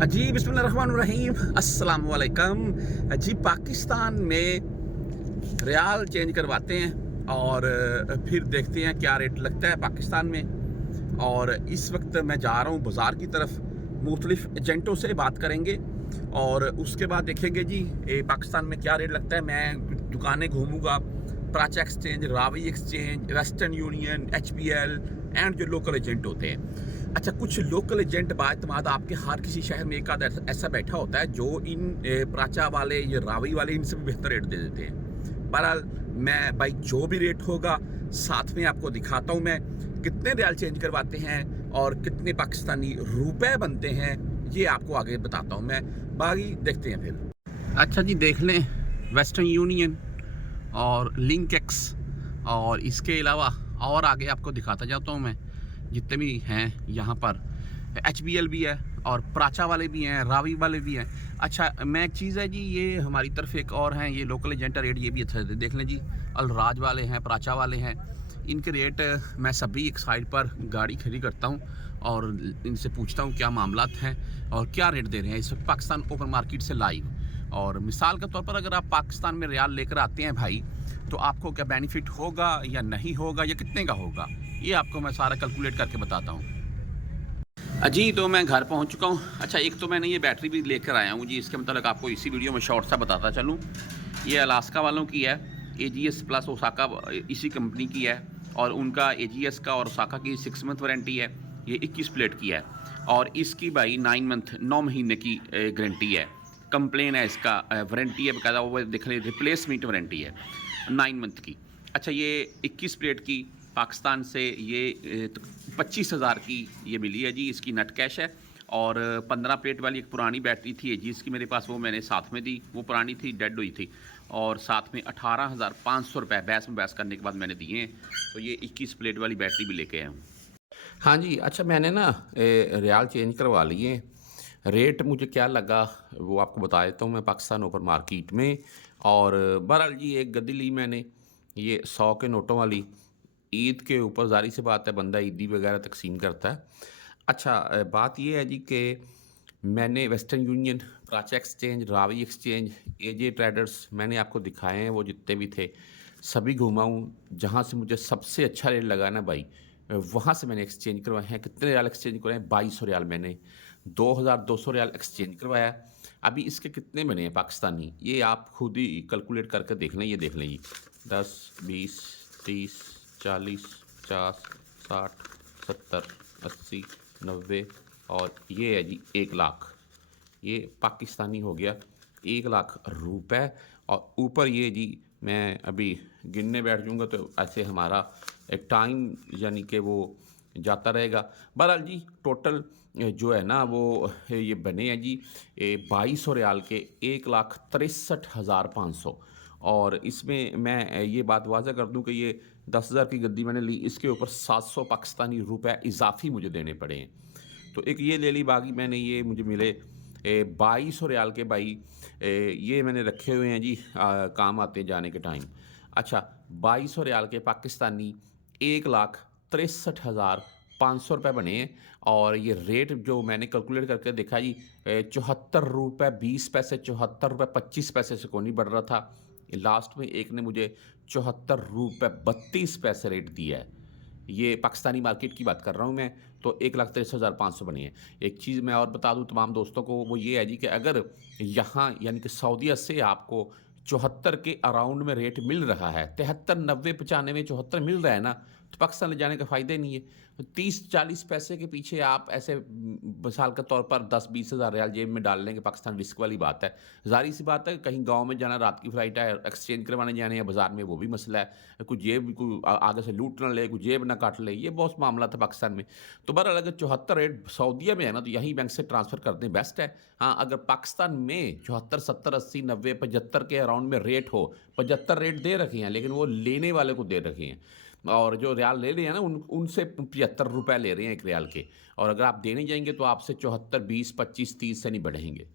जी बिस्मिल्लाहिर्रहमानिर्रहीम अस्सलाम वालेकुम। जी पाकिस्तान में रियाल चेंज करवाते हैं और फिर देखते हैं क्या रेट लगता है पाकिस्तान में। और इस वक्त मैं जा रहा हूँ बाज़ार की तरफ, मुख्तलिफ एजेंटों से बात करेंगे और उसके बाद देखेंगे जी पाकिस्तान में क्या रेट लगता है। मैं दुकानें घूमूंगा, Paracha exchange, Ravi exchange, western union, HBL and जो लोकल एजेंट होते हैं। अच्छा, कुछ लोकल एजेंट बाएतमाद आपके हर किसी शहर में एक आध ऐसा बैठा होता है जो इन प्राचा वाले, ये रावी वाले, इनसे भी बेहतर रेट दे देते हैं। बहरहाल मैं भाई जो भी रेट होगा साथ में आपको दिखाता हूँ, मैं कितने रियाल चेंज करवाते हैं और कितने पाकिस्तानी रुपए बनते हैं ये आपको आगे बताता हूँ मैं। बाकी देखते हैं फिर। अच्छा जी, देख लें वेस्टर्न यूनियन और लिंक एक्स और इसके अलावा और आगे आपको दिखाता जाता हूँ मैं जितने भी हैं यहाँ पर। HBL भी है और प्राचा वाले भी हैं, रावी वाले भी हैं। अच्छा, मैं एक चीज़ है जी, ये हमारी तरफ एक और हैं, ये लोकल एजेंट रेट ये भी अच्छा देख लें जी। अलराज वाले हैं, प्राचा वाले हैं, इनके रेट मैं सभी एक साइड पर गाड़ी खड़ी करता हूँ और इनसे पूछता हूँ क्या मामलात हैं और क्या रेट दे रहे हैं इस वक्त पाकिस्तान ओपन मार्केट से लाइव। और मिसाल के तौर पर अगर आप पाकिस्तान में रियाल लेकर आते हैं भाई, तो आपको क्या बेनिफिट होगा या नहीं होगा या कितने का होगा, ये आपको मैं सारा कैलकुलेट करके बताता हूँ। जी तो मैं घर पहुँच चुका हूँ। अच्छा, एक तो मैंने ये बैटरी भी लेकर आया हूँ जी, इसके मतलब आपको इसी वीडियो में शॉर्ट सा बताता चलूँ। ये अलास्का वालों की है, AGS प्लस ओसाका इसी कंपनी की है और उनका AGS का और ओसाका की 6 मंथ वारंटी है। ये 21 प्लेट की है और इसकी भाई 9 मंथ 9 महीने की गारंटी है। कंप्लेन है इसका, वारंटी है बकायदा, वो देख लें, रिप्लेसमेंट वारंटी है 9 मंथ की। अच्छा, ये 21 प्लेट की पाकिस्तान से ये 25,000 की ये मिली है जी। इसकी नट कैश है और 15 प्लेट वाली एक पुरानी बैटरी थी जी इसकी मेरे पास, वो मैंने साथ में दी, वो पुरानी थी, डेड हुई थी, और साथ में 18,500 रुपये बहस में बहस करने के बाद मैंने दिए हैं। तो ये 21 प्लेट वाली बैटरी भी लेके आया हूँ। हाँ जी, अच्छा मैंने ना रियाल चेंज करवा लिए। रेट मुझे क्या लगा वो आपको बता देता हूँ मैं पाकिस्तान ओपन मार्केट में। और बहरहाल जी एक गद्दी ली मैंने, ये 100 के नोटों वाली। ईद के ऊपर ज़ाहिर सी बात है बंदा ईदी वगैरह तकसीम करता है। अच्छा, बात ये है जी कि मैंने western union, Paracha exchange, Ravi exchange, AJ traders मैंने आपको दिखाए हैं, वो जितने भी थे सभी घूमा हूँ। जहाँ से मुझे सबसे अच्छा रेट लगा ना भाई, वहाँ से मैंने एक्सचेंज करवाए हैं। कितने रियाल एक्सचेंज करवाए हैं? 2200 रियाल मैंने 2200 रियाल एक्सचेंज करवाया। अभी इसके कितने बने हैं पाकिस्तानी, ये आप खुद ही कैलकुलेट करके देख लें। ये देख लें जी, 10, 20, 30, 40, 50, 60, 70, 80, 90 और ये है जी 1 लाख। ये पाकिस्तानी हो गया 1 लाख रुपए। और ऊपर ये जी मैं अभी गिनने बैठ जाऊँगा तो ऐसे हमारा एक टाइम यानी कि वो जाता रहेगा। बहरहाल जी टोटल जो है ना वो ये बने हैं जी 2200 रियाल के 1,63,500। और इसमें मैं ये बात वाज़ह कर दूं कि ये 10,000 की गद्दी मैंने ली, इसके ऊपर 700 पाकिस्तानी रुपए इजाफी मुझे देने पड़े हैं। तो एक ये ले ली, बाकी मैंने ये मुझे मिले 2200 रियाल के भाई। ये मैंने रखे हुए हैं जी, काम आते जाने के टाइम। अच्छा, 2200 रियाल के पाकिस्तानी 1,63,500 रुपये बने हैं। और ये रेट जो मैंने कैलकुलेट करके देखा जी, 74 रुपये 20 पैसे, 74 रुपये 25 पैसे से को नहीं बढ़ रहा था। लास्ट में एक ने मुझे 74 रुपये 32 पैसे रेट दिया है। ये पाकिस्तानी मार्केट की बात कर रहा हूँ मैं। तो 1,63,500 बनी है। एक चीज़ मैं और बता दूँ तमाम दोस्तों को, वो ये है जी कि अगर यहाँ यानी कि सऊदीया से आपको 74 के अराउंड में रेट मिल रहा है, 73, 90, 95, 74 मिल रहा है ना, तो पाकिस्तान ले जाने का फ़ायदा ही नहीं है। 30-40 पैसे के पीछे आप ऐसे मिसाल के तौर पर 10-20 हज़ार रियाल जेब में डाल लेंगे, पाकिस्तान रिस्क वाली बात है। ज़ाहिर सी बात है कहीं गाँव में जाना, रात की फ़्लाइट है, एक्सचेंज करवाने जाने हैं बाज़ार में, वो भी मसला है। कोई जेब कोई आगे से लूट ना ले, कोई जेब ना काट ले, ये बहुत मामला था पाकिस्तान में। तो बहरहाल अगर 74 रेट सऊदीया में है ना, तो यहीं बैंक से ट्रांसफ़र कर दें, बेस्ट है। हाँ, अगर पाकिस्तान में 74, 70, 80, 90, 75 के अराउंड में रेट हो, 75 रेट दे रखे हैं लेकिन वो लेने वाले को दे रखे हैं, और जो रियाल ले रहे हैं ना उनसे 75 रुपये ले रहे हैं एक रियाल के। और अगर आप देने जाएंगे तो आपसे 74, 20, 25, 30 से नहीं बढ़ेंगे।